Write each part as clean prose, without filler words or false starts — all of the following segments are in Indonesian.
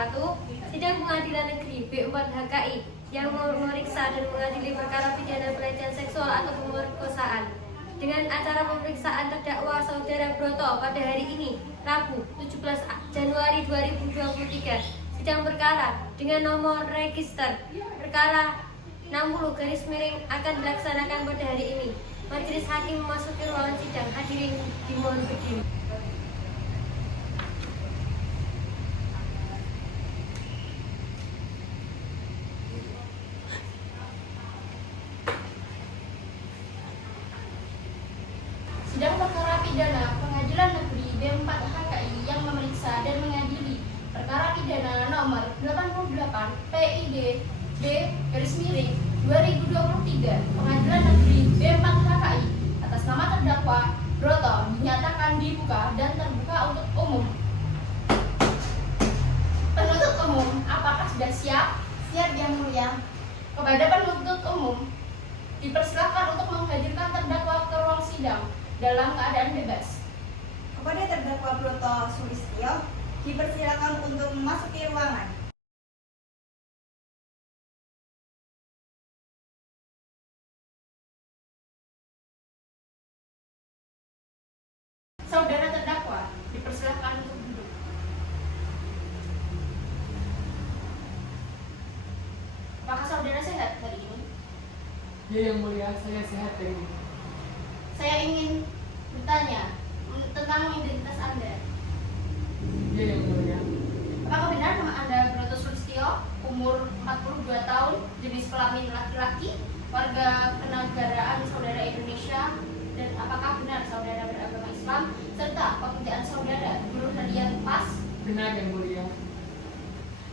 wabarakatuh. Sidang Pengadilan Negeri B4 HKI yang memeriksa dan mengadili perkara pidana pelecehan seksual atau pemerkosaan dengan acara pemeriksaan terdakwa Saudara Broto pada hari ini, Rabu 17 Januari 2023. Sidang perkara dengan nomor register perkara 60 akan dilaksanakan pada hari ini. Majelis Hakim memasuki ruangan sidang. Hadirin dimohon berdiri. Sidang perkara pidana Pengadilan Negeri B4 HKI yang memeriksa dan mengadili perkara pidana nomor 88 PID B/2023 Pengadilan Negeri B4 HKI atas nama terdakwa Broto dinyatakan dibuka dan terbuka untuk umum. Penuntut umum, apakah sudah siap? Siap, Yang Mulia. Kepada penuntut umum dipersilakan untuk menghadirkan terdakwa ke ruang sidang dalam keadaan bebas. Kepada terdakwa Broto Sulistyo, dipersilakan untuk memasuki ruangan. Saudara terdakwa, dipersilakan untuk duduk. Apakah saudara sehat hari ini? Ya, Yang Mulia, saya sehat hari ini. Saya ingin bertanya tentang identitas Anda. Ya, Yang Mulia. Apakah benar nama Anda Broto Sulistyo, umur 42 tahun, jenis kelamin laki-laki, warga kenegaraan saudara Indonesia, dan apakah benar saudara beragama Islam, serta pekerjaan saudara guru harian PAS? Benar, Yang Mulia.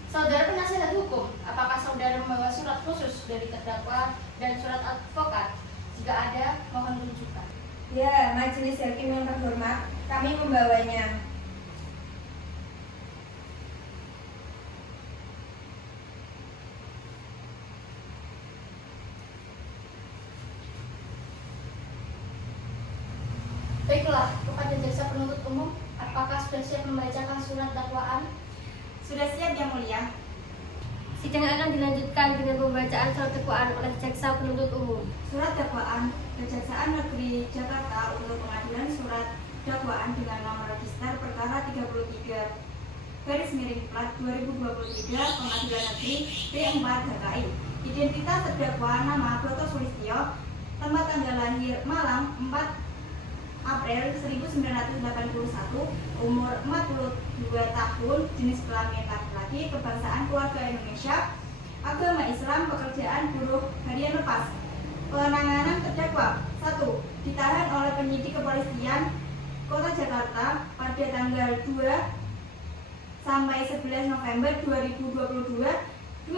Saudara penasihat hukum, apakah saudara membawa surat khusus dari terdakwa dan surat advokat? Jika ada, mohon tunjukkan. Ya, Majelis Hakim yang terhormat, kami membawanya. Baiklah, kepada jaksa penuntut umum, apakah sudah siap membacakan surat dakwaan? Sudah siap, Yang Mulia. Sidang akan dilanjutkan dengan pembacaan surat dakwaan oleh jaksa penuntut umum. Surat dakwaan Kejaksaan Negeri Jakarta untuk pengadilan surat dakwaan dengan nomor register perkara 33/plat 2023 Pengadilan Negeri B4 HKI. Identitas terdakwa nama Broto Sulistyo, tempat tanggal lahir Malang 4 April 1981, umur 42 tahun, jenis kelamin laki-laki, kebangsaan keluarga Indonesia, agama Islam, pekerjaan buruh harian lepas. Penanganan terdakwa: 1. Ditahan oleh penyidik kepolisian Kota Jakarta pada tanggal 2 sampai 11 November 2022. 2.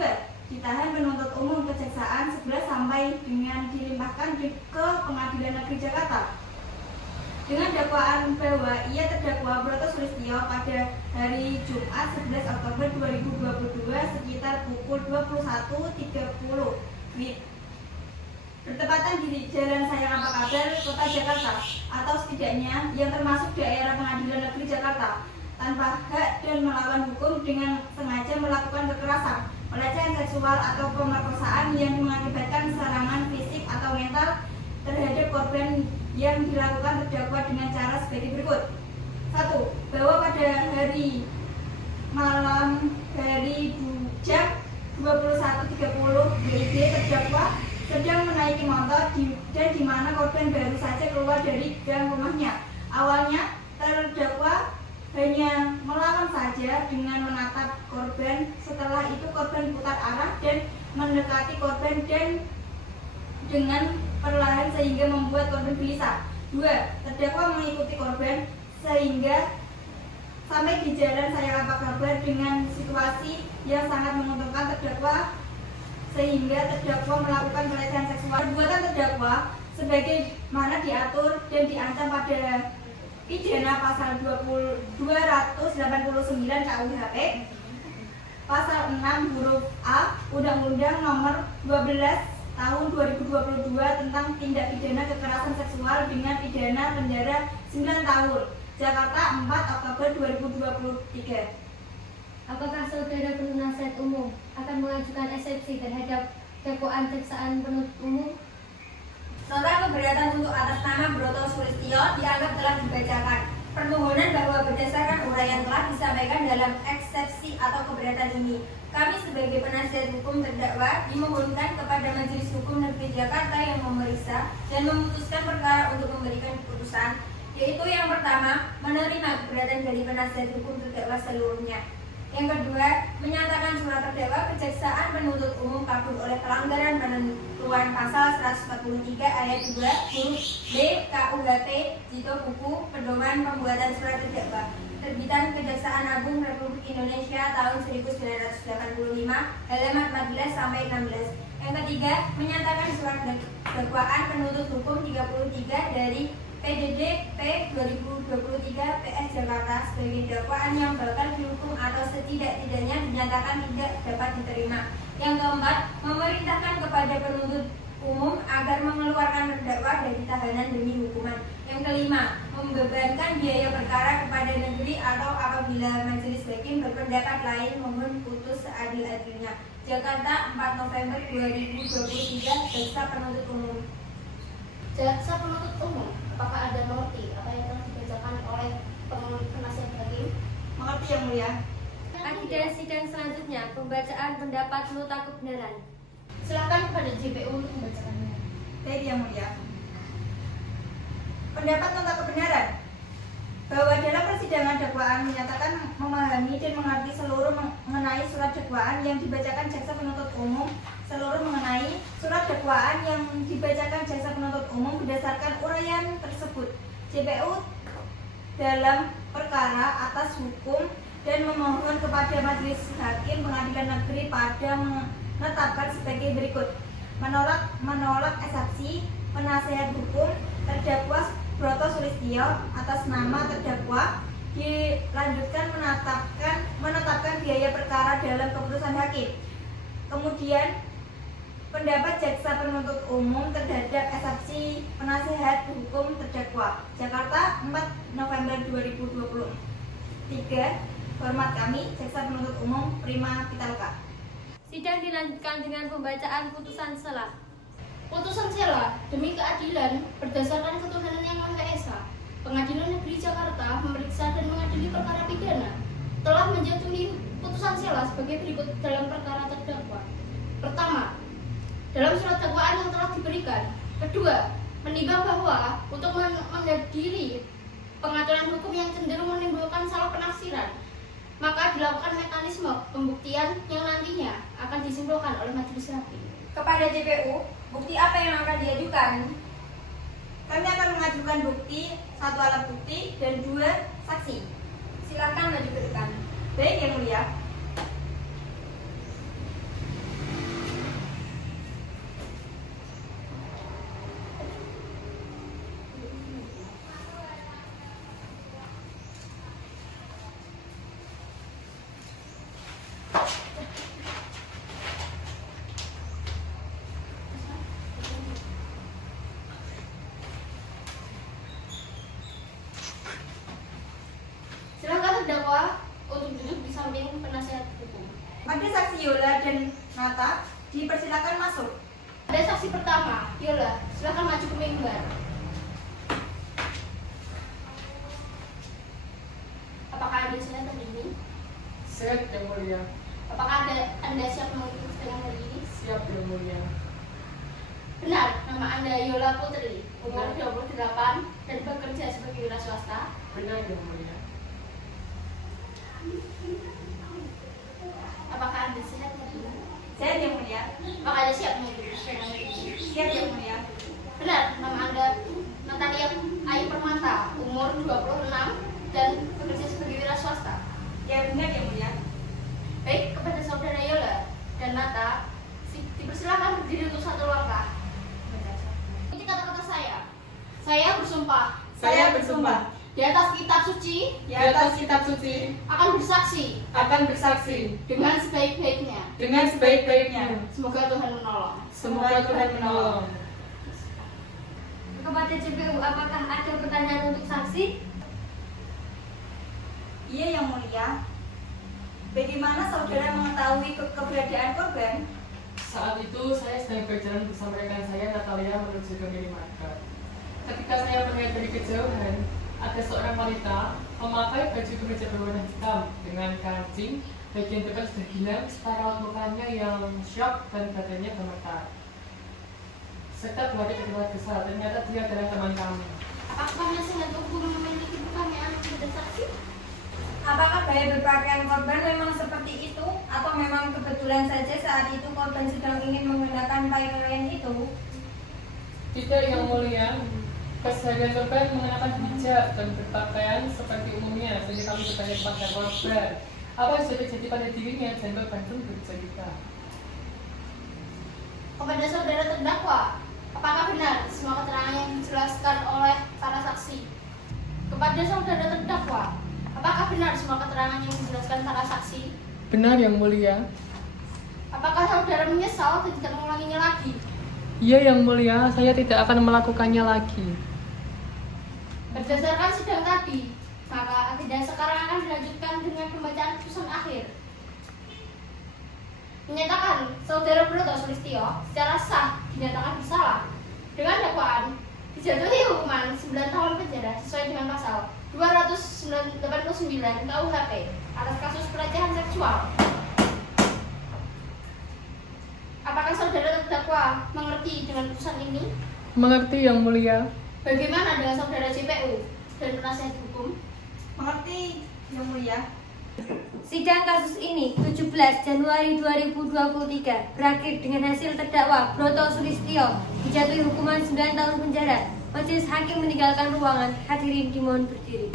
Ditahan penuntut umum Kejaksaan 11 sampai dengan dilimpahkan ke Pengadilan Negeri Jakarta dengan dakwaan bahwa ia terdakwa Broto Sulistyo pada hari Jumat 11 Oktober 2022 sekitar pukul 21.30 WIB bertepatan di Jalan Sayang Apa Kabar, Kota Jakarta, atau setidaknya yang termasuk daerah Pengadilan Negeri Jakarta, tanpa hak dan melawan hukum dengan sengaja melakukan kekerasan, pelecehan seksual atau pemerkosaan yang mengakibatkan serangan fisik atau mental terhadap korban yang dilakukan terdakwa dengan cara sebagai berikut. 1. Bahwa pada hari malam hari jam 21.30 WIB terdakwa sedang menaiki motor dan di mana korban baru saja keluar dari gang rumahnya. Awalnya terdakwa hanya melawan saja dengan menatap korban. Setelah itu korban putar arah dan mendekati korban dan dengan perlahan sehingga membuat korban gelisah. 2. Terdakwa mengikuti korban sehingga sampai di Jalan Sayang Apa Kabar dengan situasi yang sangat menguntungkan terdakwa sehingga terdakwa melakukan pelecehan seksual. Perbuatan terdakwa sebagaimana diatur dan diancam pada pidana pasal 289 KUHP, pasal 6 huruf A Undang-Undang nomor 12 tahun 2022 tentang tindak pidana kekerasan seksual dengan pidana penjara 9 tahun. Jakarta 4 Oktober 2023. Apakah saudara penasihat umum akan mengajukan eksepsi terhadap dakwaan jaksaan penuntut umum. Nota keberatan untuk atas nama Broto Sulistyo dianggap telah dibacakan. Permohonan bahwa berdasarkan uraian telah disampaikan dalam eksepsi atau keberatan ini, kami sebagai penasihat hukum terdakwa dimohonkan kepada Majelis Hukum Negeri Jakarta yang memeriksa dan memutuskan perkara untuk memberikan keputusan, yaitu yang pertama, menerima keberatan dari penasihat hukum terdakwa seluruhnya. Yang kedua, menyatakan surat terdakwa kejaksaan penuntut umum kabur oleh pelanggaran penentuan pasal 143 ayat 2 huruf B KUHP Jito Buku Pedoman Pembuatan Surat Terdakwa terbitan Kejaksaan Agung Republik Indonesia tahun 1985 halaman 14 sampai 16. Yang ketiga, menyatakan surat dakwaan penuntut hukum 33 dari PDD P 2023 PS Jakarta sebagai dakwaan yang bakal dihukum atau setidak-tidaknya dinyatakan tidak dapat diterima. Yang keempat, memerintahkan kepada penuntut umum agar mengeluarkan terdakwa dari tahanan demi hukuman. Yang kelima, membebankan biaya perkara kepada negeri atau apabila majelis hakim berpendapat lain mohon putus seadil-adilnya. Jakarta, 4 November 2023, Jaksa Penuntut Umum. Jaksa penuntut umum, apakah ada mengerti apa yang telah dibacakan oleh penasihat hakim? Mengerti yang mulia. Agenda sidang selanjutnya, pembacaan pendapat nota kebenaran. Silakan kepada JPU untuk membacakannya. Baik yang mulia. Pendapat nota kebenaran bahwa dalam persidangan dakwaan menyatakan memahami dan mengerti seluruh mengenai surat dakwaan yang dibacakan jaksa penuntut umum, seluruh mengenai surat dakwaan yang dibacakan jaksa penuntut umum berdasarkan uraian tersebut. JPU dalam perkara atas hukum dan memohon kepada Majelis Hakim Pengadilan Negeri pada menetapkan sebagai berikut: menolak eksepsi penasihat hukum terdakwa Broto Sulistyo atas nama terdakwa, dilanjutkan menetapkan biaya perkara dalam keputusan hakim. Kemudian pendapat jaksa penuntut umum terhadap eksepsi penasihat hukum terdakwa. Jakarta, 4 November 2020. 3. Hormat kami, jaksa penuntut umum Prima Pitaloka. Sidang dilanjutkan dengan pembacaan putusan sela. Putusan sela demi keadilan berdasarkan ketuhanan yang Maha Esa, Pengadilan Negeri Jakarta memeriksa dan mengadili perkara pidana telah menjatuhi putusan sela sebagai berikut dalam perkara terdakwa. Pertama, dalam surat dakwaan yang telah diberikan. Kedua, menimbang bahwa untuk menghadiri pengaturan hukum yang cenderung menimbulkan salah penafsiran, maka dilakukan mekanisme pembuktian yang nantinya akan disimpulkan oleh majelis hakim. Kepada JPU, bukti apa yang akan diajukan? Kami akan mengajukan bukti 1 alat bukti dan 2 saksi. Silakan maju ke depan. Baik yang mulia. Silakan terdakwa untuk duduk di samping penasihat hukum. Ada saksi Yola dan Nata, dipersilakan masuk. Ada saksi pertama, Yola. Silakan maju ke mimbar. Apakah Anda siap hari ini? Siap yang mulia. Apakah Anda siap mengikuti sidang hari ini? Siap yang mulia. Benar, nama Anda Yola Putri, umur 28 dan bekerja sebagai wira swasta. Benar yang mulia. Apakah Anda sehat hari ini? Saya yang mulia. Apakah Anda siap mengikuti sidang hari ini? Siap yang mulia. Benar, nama Anda Natalia Ayu Permata, umur 26 dan bekerja sebagai wira swasta. Ya benar yang mulia. Baik, kepada saudara Yola dan Nata, dipersilakan berdiri untuk 1 langkah. Ikuti kata-kata saya. Saya bersumpah Saya bersumpah di atas kitab suci di atas kitab suci akan bersaksi akan bersaksi dengan sebaik-baiknya. dengan sebaik-baiknya. Semoga Tuhan menolong. Semoga Tuhan menolong. Kepada JPU, apakah ada pertanyaan untuk saksi? Iya yang mulia. Bagaimana saudara mengetahui keberadaan korban? Saat itu saya sedang berjalan bersama rekan saya Natalia menuju ke minimarket. Ketika saya melihat dari kejauhan, ada seorang wanita memakai baju kemeja berwarna hitam dengan kancing, bagian depan sudah hilang, setara raut mukanya yang shock dan badannya gemetar. Serta berlari ke tempat besar, ternyata dia adalah teman kami. Apakah nasihat hukum memiliki pertanyaan kepada saksi? Apakah gaya berpakaian korban memang seperti itu atau memang kebetulan saja saat itu korban sedang ingin menggunakan pakaian itu? Tidak, Yang Mulia. Keseharian korban mengenakan hijab dan berpakaian seperti umumnya, sehingga kami bertanya kepada korban apa yang sudah terjadi pada dirinya, dan korban pun bercerita. Kepada saudara terdakwa, apakah benar semua keterangan yang dijelaskan oleh para saksi? Kepada saudara terdakwa, apakah benar semua keterangan yang dijelaskan para saksi? Benar, Yang Mulia. Apakah saudara menyesal dan tidak mengulanginya lagi? Iya, Yang Mulia, saya tidak akan melakukannya lagi. Berdasarkan sidang tadi, maka agenda sekarang akan dilanjutkan dengan pembacaan putusan akhir. Menyatakan saudara Broto Sulistyo secara sah dinyatakan bersalah dengan dakwaan dijatuhi hukuman 9 tahun penjara sesuai dengan pasal 289 KUHP atas kasus pelecehan seksual. Apakah saudara terdakwa mengerti dengan putusan ini? Mengerti, Yang Mulia. Bagaimana dengan saudara JPU dan penasihat hukum? Mengerti, Yang Mulia. Sidang kasus ini 17 Januari 2023 berakhir dengan hasil terdakwa Broto Sulistyo dijatuhi hukuman 9 tahun penjara. Majelis hakim meninggalkan ruangan. Hadirin dimohon berdiri.